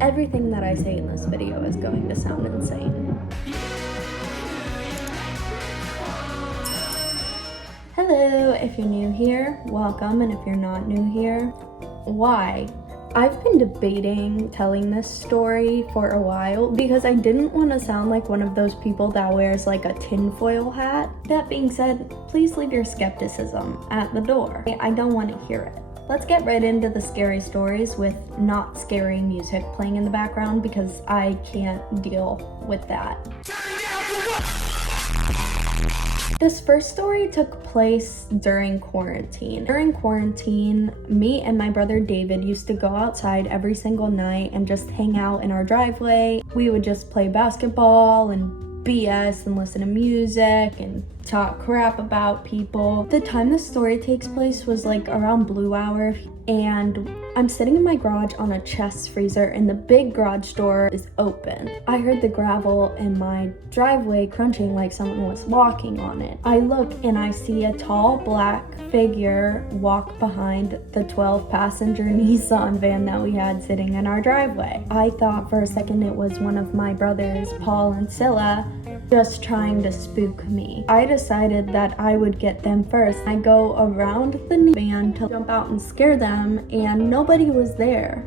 Everything that I say in this video is going to sound insane. Hello, if you're new here, welcome, and if you're not new here, why? I've been debating telling this story for a while because I didn't want to sound like one of those people that wears like a tinfoil hat. That being said, please leave your skepticism at the door. I don't want to hear it. Let's get right into the scary stories with not scary music playing in the background because I can't deal with that. This first story took place during quarantine. During quarantine, me and my brother David used to go outside every single night and just hang out in our driveway. We would just play basketball and BS and listen to music and talk crap about people. The time the story takes place was like around blue hour, and I'm sitting in my garage on a chest freezer and the big garage door is open. I heard the gravel in my driveway crunching like someone was walking on it. I look and I see a tall black figure walk behind the 12-passenger Nissan van that we had sitting in our driveway. I thought for a second it was one of my brothers, Paul and Scylla, just trying to spook me. I decided that I would get them first. I go around the van to jump out and scare them, and nobody was there.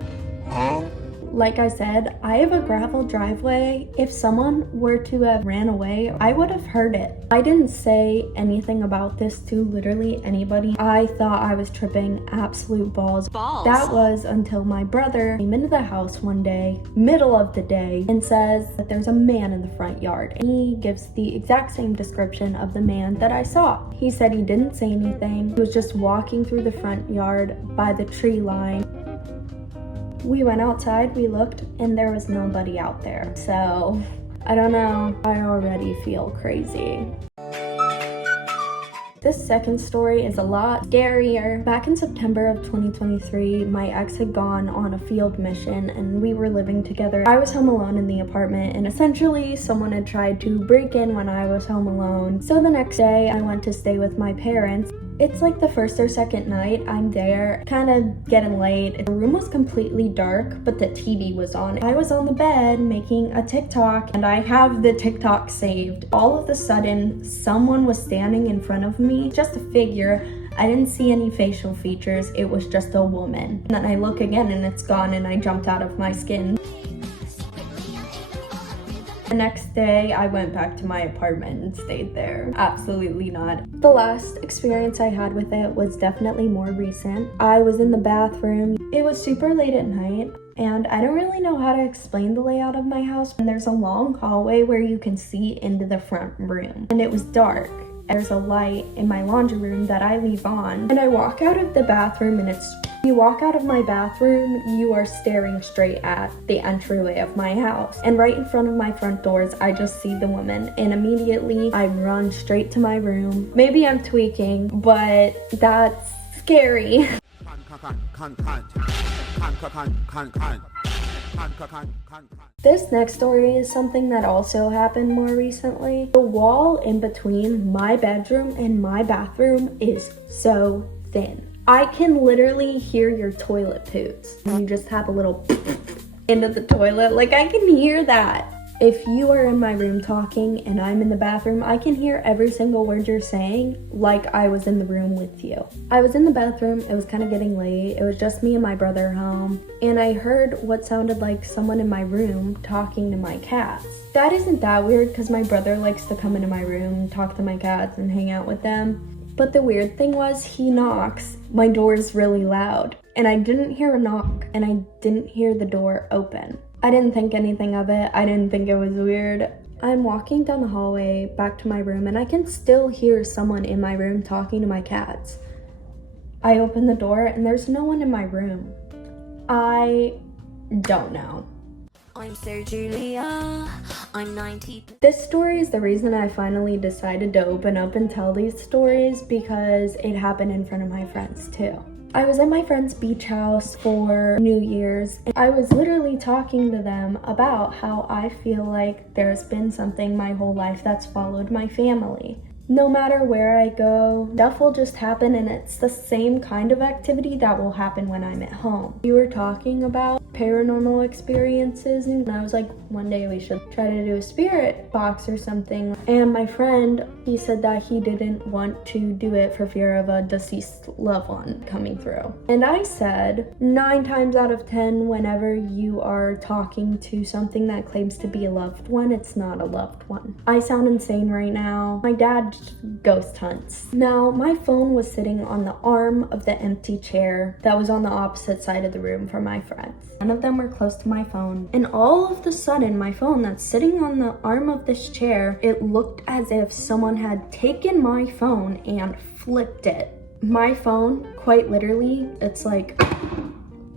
Like I said, I have a gravel driveway. If someone were to have ran away, I would have heard it. I didn't say anything about this to literally anybody. I thought I was tripping absolute balls. That was until my brother came into the house one day, middle of the day, and says that there's a man in the front yard. And he gives the exact same description of the man that I saw. He said he didn't say anything. He was just walking through the front yard by the tree line. We went outside, we looked, and there was nobody out there. So, I don't know, I already feel crazy. This second story is a lot scarier. Back in September of 2023, my ex had gone on a field mission and we were living together. I was home alone in the apartment, and essentially someone had tried to break in when I was home alone. So the next day I went to stay with my parents. It's like the first or second night I'm there, kind of getting late. The room was completely dark, but the TV was on. I was on the bed making a TikTok, and I have the TikTok saved. All of a sudden, someone was standing in front of me, just a figure. I didn't see any facial features, it was just a woman. And then I look again and it's gone, and I jumped out of my skin. The next day, I went back to my apartment and stayed there. Absolutely not. The last experience I had with it was definitely more recent. I was in the bathroom. It was super late at night, and I don't really know how to explain the layout of my house. And there's a long hallway where you can see into the front room, and it was dark. There's a light in my laundry room that I leave on, and I walk out of the bathroom, and you walk out of my bathroom, you are staring straight at the entryway of my house. And right in front of my front doors, I just see the woman, and immediately I run straight to my room. Maybe I'm tweaking, but that's scary. This next story is something that also happened more recently. The wall in between my bedroom and my bathroom is so thin. I can literally hear your toilet poops. You just have a little into the toilet. Like, I can hear that. If you are in my room talking and I'm in the bathroom, I can hear every single word you're saying like I was in the room with you. I was in the bathroom, it was kind of getting late, it was just me and my brother home, and I heard what sounded like someone in my room talking to my cats. That isn't that weird because my brother likes to come into my room, talk to my cats, and hang out with them. But the weird thing was, he knocks, my door is really loud, and I didn't hear a knock, and I didn't hear the door open. I didn't think anything of it. I didn't think it was weird. I'm walking down the hallway back to my room, and I can still hear someone in my room talking to my cats. I open the door, and there's no one in my room. I don't know. I'm so Julia, I'm 90. This story is the reason I finally decided to open up and tell these stories, because it happened in front of my friends too. I was at my friend's beach house for New Year's, and I was literally talking to them about how I feel like there's been something my whole life that's followed my family. No matter where I go, stuff will just happen, and it's the same kind of activity that will happen when I'm at home. We were talking about paranormal experiences, and I was like, one day we should try to do a spirit box or something. And my friend, he said that he didn't want to do it for fear of a deceased loved one coming through. And I said, 9 times out of 10, whenever you are talking to something that claims to be a loved one, it's not a loved one. I sound insane right now. My dad ghost hunts. Now, my phone was sitting on the arm of the empty chair that was on the opposite side of the room from my friends. None of them were close to my phone, and all of the sudden, my phone that's sitting on the arm of this chair, it looked as if someone had taken my phone and flipped it. My phone, quite literally, it's like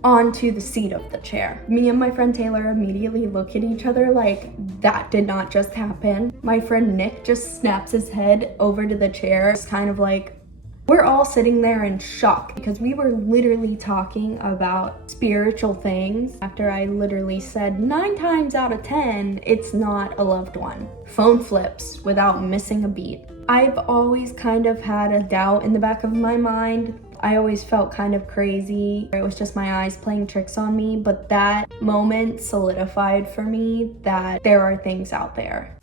onto the seat of the chair. Me and my friend Taylor immediately look at each other like, that did not just happen. My friend Nick just snaps his head over to the chair. It's kind of like, we're all sitting there in shock because we were literally talking about spiritual things after I literally said 9 times out of 10, it's not a loved one. Phone flips without missing a beat. I've always kind of had a doubt in the back of my mind. I always felt kind of crazy. It was just my eyes playing tricks on me, but that moment solidified for me that there are things out there.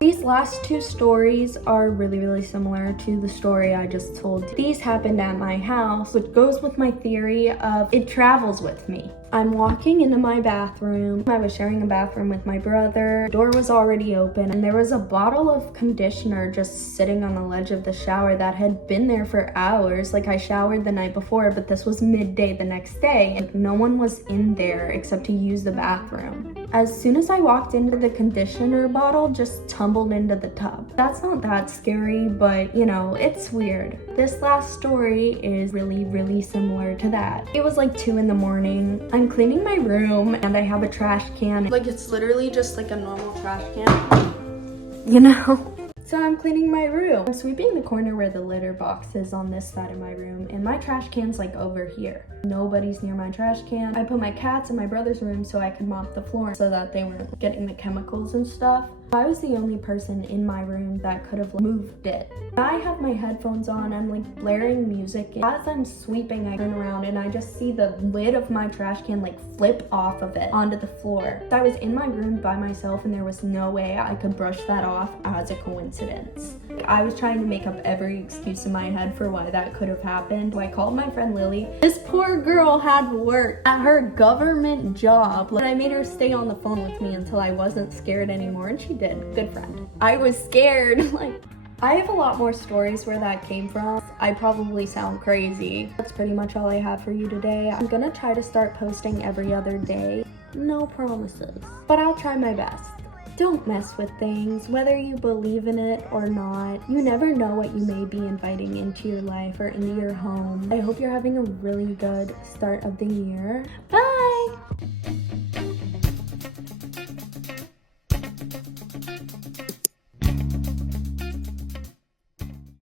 These last 2 stories are really similar to the story I just told. These happened at my house, which goes with my theory of it travels with me. I'm walking into my bathroom. I was sharing a bathroom with my brother. The door was already open, and there was a bottle of conditioner just sitting on the ledge of the shower that had been there for hours. Like, I showered the night before, but this was midday the next day, and no one was in there except to use the bathroom. As soon as I walked into, the conditioner bottle just tumbled into the tub. That's not that scary, but you know, it's weird. This last story is really similar to that. It was like 2 in the morning. I'm cleaning my room and I have a trash can. Like, it's literally just like a normal trash can, you know? So I'm cleaning my room. I'm sweeping the corner where the litter box is on this side of my room, and my trash can's like over here. Nobody's near my trash can. I put my cats in my brother's room so I could mop the floor so that they weren't getting the chemicals and stuff. I was the only person in my room that could have moved it. I have my headphones on, I'm like blaring music. As I'm sweeping, I turn around and I just see the lid of my trash can like flip off of it onto the floor. I was in my room by myself and there was no way I could brush that off as a coincidence. I was trying to make up every excuse in my head for why that could have happened. So I called my friend Lily. This poor girl had work at her government job. I made her stay on the phone with me until I wasn't scared anymore, and she did. Good friend. I was scared. Like, I have a lot more stories where that came from. I probably sound crazy. That's pretty much all I have for you today. I'm gonna try to start posting every other day. No promises, but I'll try my best. Don't mess with things, whether you believe in it or not. You never know what you may be inviting into your life or into your home. I hope you're having a really good start of the year. Bye!